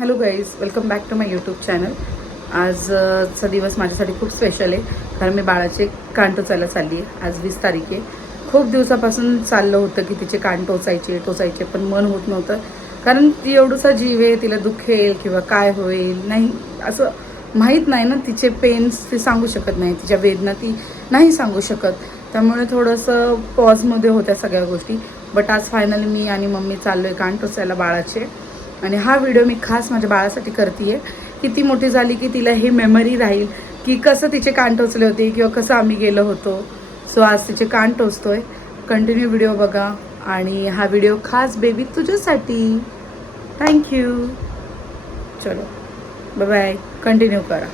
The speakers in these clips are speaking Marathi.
Hello guys, welcome back to my YouTube channel. आजचा दिवस माझ्यासाठी खूप स्पेशल आहे, कारण मी बाळाचे कान टोचायला चालली आहे. आज 20 तारीख आहे. खूप दिवसापासून चाललं होतं की तिचे कान टोचायचे, पण मन होत नव्हतं, कारण ती एवढूसा जीव आहे, तिला दुखेल किंवा काय होईल नाही असं माहीत नाही ना. तिचे पेन्स ती सांगू शकत नाही, तिच्या वेदना ती नाही सांगू शकत. त्यामुळे थोडंसं पॉजमध्ये होत्या सगळ्या गोष्टी. बट आज फायनली मी आणि मम्मी चाललो आहे कान टोचायला बाळाचे. आणि हा व्हिडिओ मी खास माझ्या बाळासाठी करते आहे की ती मोठी झाली की तिला हे मेमरी राहील की कसं तिचे कान टोचले होते किंवा कसं आम्ही गेलो होतो. सो आज तिचे कान टोचतोय. कंटिन्यू व्हिडिओ बघा आणि हा व्हिडिओ खास बेबी तुझ्यासाठी. थँक्यू. चलो बाय बाय, कंटिन्यू करा.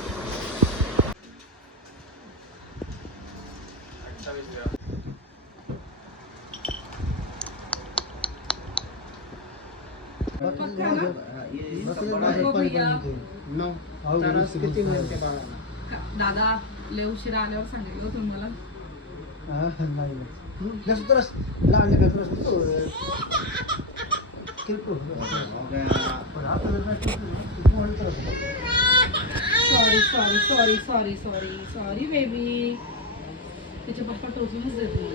दादा लय उशिरा आल्यावर सांगितलं तुम्हाला. Sorry baby. तिचे पप्पा टोचूनच देत नाही.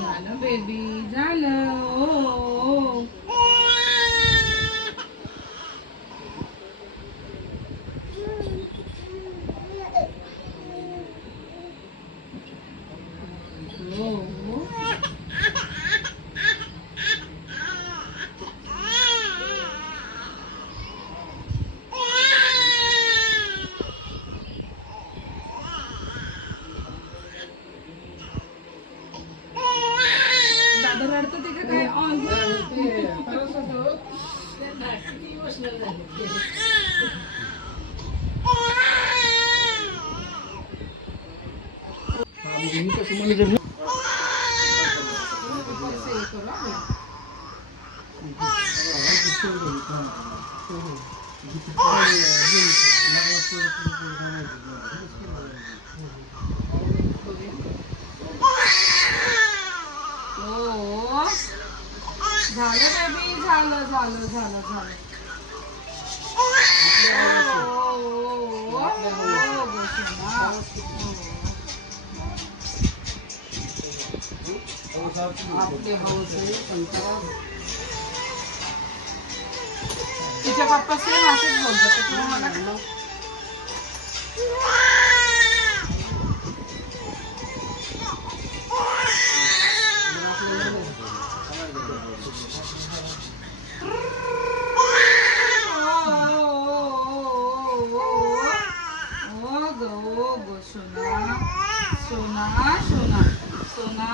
झालं बेबी, झालं. ओ दादा रडतं ते का काय? झालं बेबी, झालं झालं झालं झालं. आपले भाऊच तिच्या पप्पाशी असंच बोलतात तुला मला. सोना सोना सोना.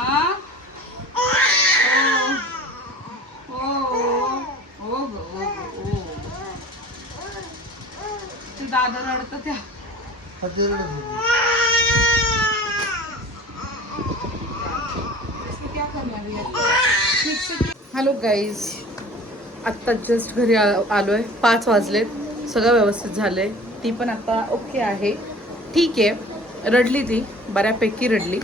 ते दादा रडतं त्या. हॅलो गाईज, आत्ता जस्ट घरी आलोय. 5 वाजलेत. सगळं व्यवस्थित झालंय. ती पण आता ओके आहे, ठीक आहे. रडली ती, बऱ्यापैकी रडली,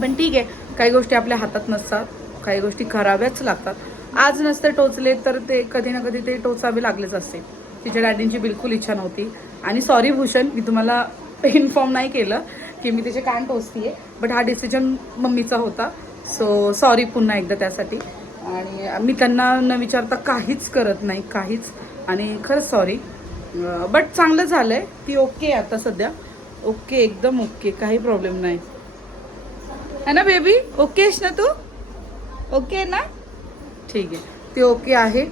पण ठीक आहे. काही गोष्टी आपल्या हातात नसतात, काही गोष्टी कराव्याच लागतात. आज नसते टोचले तर ते कधी ना कधी ते टोचावे लागलेच असते. तिच्या डॅडींची बिलकुल इच्छा नव्हती. आणि सॉरी भूषण, मी तुम्हाला इन्फॉर्म नाही केलं की मी तिचे कान टोचते, बट हा डिसिजन मम्मीचा होता. सो सॉरी पुन्हा एकदा त्यासाठी. आणि मी त्यांना न विचारता काहीच करत नाही, काहीच. आणि खरंच सॉरी. बट चांगलं झालं आहे. ती ओके आता सध्या. ओके, एकदम ओके, काही प्रॉब्लेम नाही है ना बेबी. ओके आहेस ना तू? ओके ना, ठीक आहे. ती ओके आहे.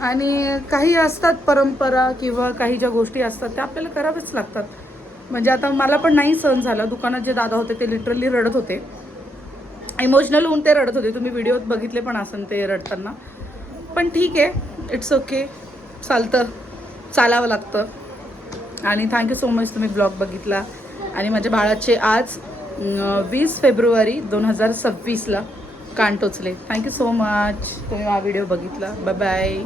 आणि काही असतात परंपरा किंवा काही ज्या गोष्टी असतात त्या आपल्याला कराव्याच लागतात. म्हणजे आता मला पण नाही सहन झालं. दुकानात जे दादा होते ते लिटरली रडत होते, इमोशनल होऊन ते रडत होते. तुम्ही व्हिडिओत बघितले पण असेल ते रडताना. पण ठीक आहे, इट्स ओके, चालतं, चालावं लागतं. आणि थँक्यू सो मच तुम्ही ब्लॉग बघितला. आणि माझ्या बाळाचे आज 20 फेब्रुवारी 2026ला कान टोचले. थँक्यू सो मच तुम्ही हा व्हिडिओ बघितला. Bye bye.